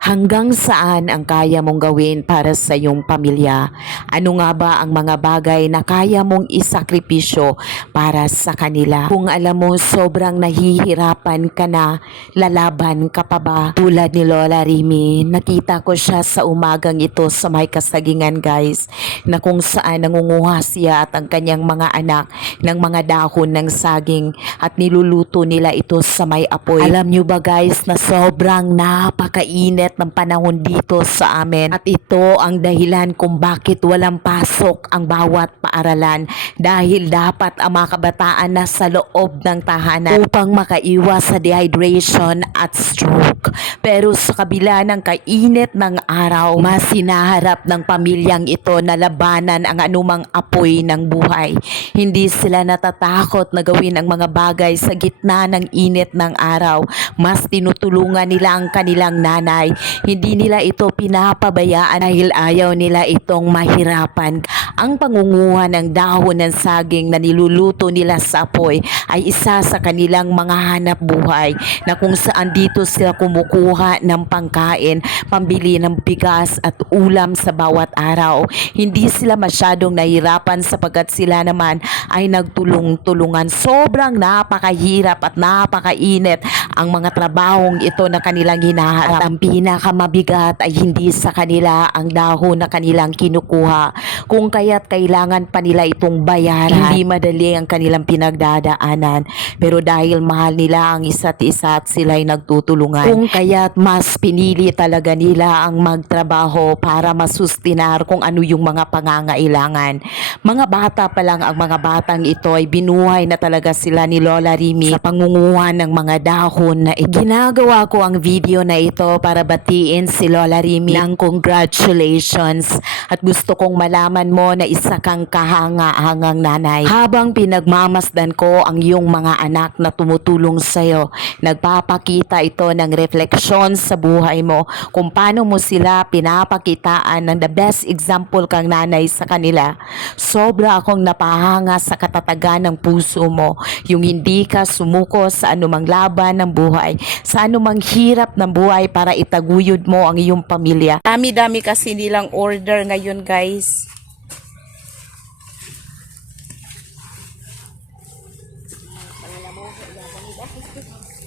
Hanggang saan ang kaya mong gawin para sa iyong pamilya? Ano nga ba ang mga bagay na kaya mong isakripisyo para sa kanila? Kung alam mo sobrang nahihirapan ka na, lalaban ka pa ba? Tulad ni Lola Rimi, nakita ko siya sa umagang ito sa may kasagingan guys, na kung saan nangunguha siya at ang kanyang mga anak ng mga dahon ng saging at niluluto nila ito sa may apoy. Alam nyo ba guys na sobrang napakainit ng panahon dito sa amin at ito ang dahilan kung bakit walang pasok ang bawat paaralan dahil dapat ang mga kabataan na sa loob ng tahanan upang makaiwas sa dehydration at stroke. Pero sa kabila ng kainit ng araw, mas hinaharap ng pamilyang ito na labanan ang anumang apoy ng buhay. Hindi sila natatakot na gawin ang mga bagay sa gitna ng init ng araw. Mas tinutulungan nila ang kanilang nanay. Hindi nila ito pinapabayaan dahil ayaw nila itong mahirapan. Ang pangunguha ng dahon ng saging na niluluto nila sa apoy ay isa sa kanilang mga hanap buhay na kung saan dito sila kumukuha ng pangkain, pambili ng bigas at ulam sa bawat araw. Hindi sila masyadong nahirapan sapagkat sila naman ay nagtulong-tulungan. Sobrang napakahirap at napakainit ang mga trabahong ito na kanilang hinaharap. At ang pinakamabigat ay hindi sa kanila ang dahon na kanilang kinukuha, kung kaya't kailangan pa nila itong bayaran. Hindi madali ang kanilang pinagdadaanan, pero dahil mahal nila ang isa't isa at sila'y nagtutulungan, kung kaya't mas pinili talaga nila ang magtrabaho para masustinar kung ano yung mga pangangailangan. Mga bata pa lang ang mga batang ito ay binuhay na talaga sila ni Lola Rimi sa pangunguha ng mga dahon na ito. Ginagawa ko ang video na ito para batiin si Lola Rimi ng congratulations at gusto kong malaman mo na isa kang kahanga-hangang nanay. Habang pinagmamasdan ko ang iyong mga anak na tumutulong sa'yo, nagpapakita ito ng refleksyon sa buhay mo kung paano mo sila pinapakitaan ng the best example kang nanay sa kanila. Sobra akong napahanga sa katatagan ng puso mo, yung hindi ka sumuko sa anumang laban ng buhay, sa anumang hirap ng buhay para itaguyod mo ang iyong pamilya. Dami-dami kasi nilang order ngayon guys.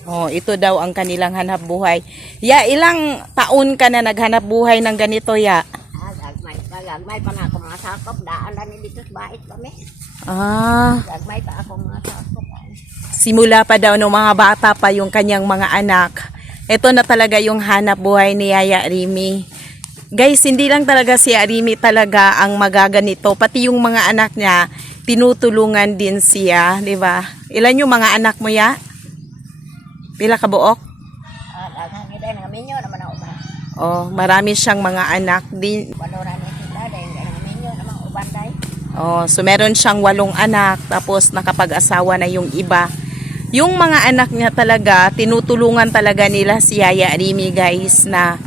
Oh, ito daw ang kanilang hanap buhay. Ya, ilang taon ka na naghanap buhay ng ganito, ya? Gagmay pa na ako mga sakop. Daan na dito sa bait kami. Gagmay pa ako mga sakop. Simula pa daw ng mga bata pa yung kanyang mga anak. Ito na talaga yung hanap buhay ni Yaya Rimi. Guys, hindi lang talaga si Rimi talaga ang magaganito. Pati yung mga anak niya, tinutulungan din siya, di ba? Ilan yung mga anak mo, ya? Pila ka buok? Oh, marami siyang mga anak din. Oh, so meron siyang 8 anak tapos nakapag-asawa na yung iba. Yung mga anak niya talaga, tinutulungan talaga nila si Yaya Rimi guys na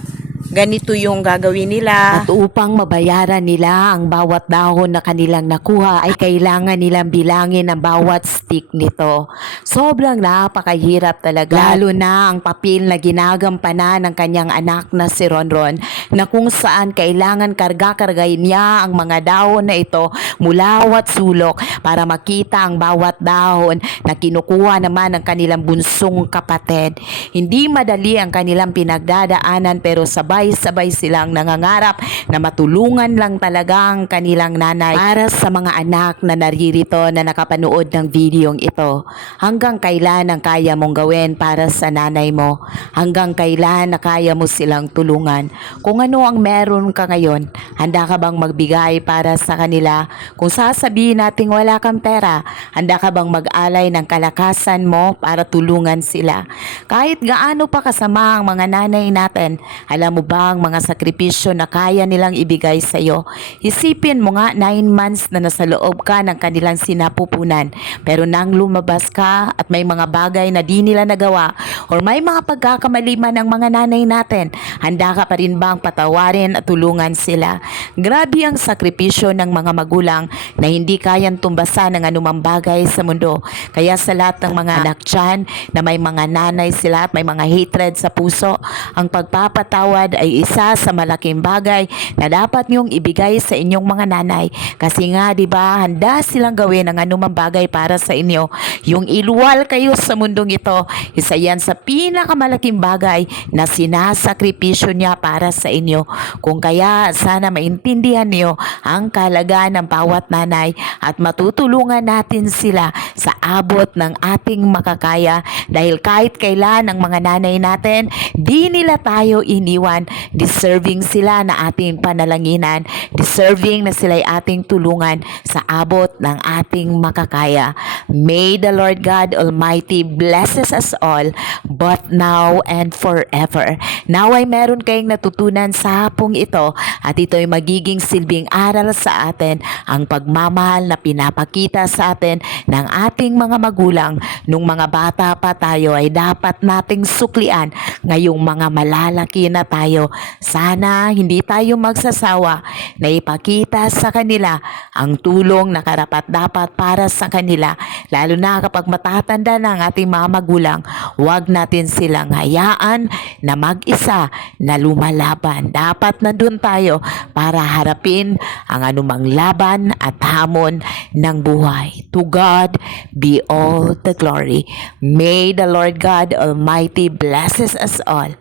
ganito yung gagawin nila. At upang mabayaran nila ang bawat dahon na kanilang nakuha ay kailangan nilang bilangin ang bawat stick nito. Sobrang napakahirap talaga. Lalo na ang papel na ginagampanan ng kanyang anak na si Ronron na kung saan kailangan karga-kargayin niya ang mga dahon na ito mula bawat sulok para makita ang bawat dahon na kinukuha naman ng kanilang bunsong kapatid. Hindi madali ang kanilang pinagdadaanan pero sabay silang nangangarap na matulungan lang talaga ang kanilang nanay. Para sa mga anak na naririto na nakapanood ng videong ito, hanggang kailan ang kaya mong gawin para sa nanay mo? Hanggang kailan na kaya mo silang tulungan? Kung ano ang meron ka ngayon, handa ka bang magbigay para sa kanila? Kung sasabihin natin wala kang pera, handa ka bang mag-alay ng kalakasan mo para tulungan sila? Kahit gaano pa kasama ang mga nanay natin, alam mo ba ang mga sakripisyo na kaya nilang ibigay sa iyo? Isipin mo nga 9 months na nasa loob ka ng kanilang sinapupunan, pero nang lumabas ka at may mga bagay na di nila nagawa or may mga pagkakamali man ng mga nanay natin, handa ka pa rin bang patawarin at tulungan sila? Grabe ang sakripisyo ng mga magulang na hindi kayang tumbasan ng anumang bagay sa mundo. Kaya sa lahat ng mga anak dyan na may mga nanay sila at may mga hatred sa puso, ang pagpapatawad God ay isa sa malaking bagay na dapat niyong ibigay sa inyong mga nanay. Kasi nga, di ba, handa silang gawin ang anumang bagay para sa inyo. Yung iluwal kayo sa mundong ito, isa yan sa pinakamalaking bagay na sinasakripisyo niya para sa inyo. Kung kaya, sana maintindihan niyo ang kahalagaan ng bawat nanay at matutulungan natin sila sa abot ng ating makakaya, dahil kahit kailan ang mga nanay natin, di nila tayo iniwan. Deserving sila na ating panalanginan. Deserving na sila'y ating tulungan sa abot ng ating makakaya. May the Lord God Almighty blesses us all, both now and forever. Naway meron kayong natutunan sa hapong ito, at ito'y magiging silbing aral sa atin, ang pagmamahal na pinapakita sa atin ng ating mga magulang. Nung mga bata pa tayo ay dapat nating suklian. Ngayong mga malalaki na tayo, sana hindi tayo magsasawa na ipakita sa kanila ang tulong na karapat-dapat para sa kanila. Lalo na kapag matatanda na ang ating mga magulang, huwag natin silang hayaan na mag-isa na lumalaban. Dapat nandun tayo para harapin ang anumang laban at hamon ng buhay. To God be all the glory. May the Lord God Almighty blesses us all,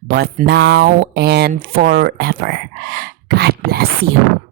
both now and forever. God bless you.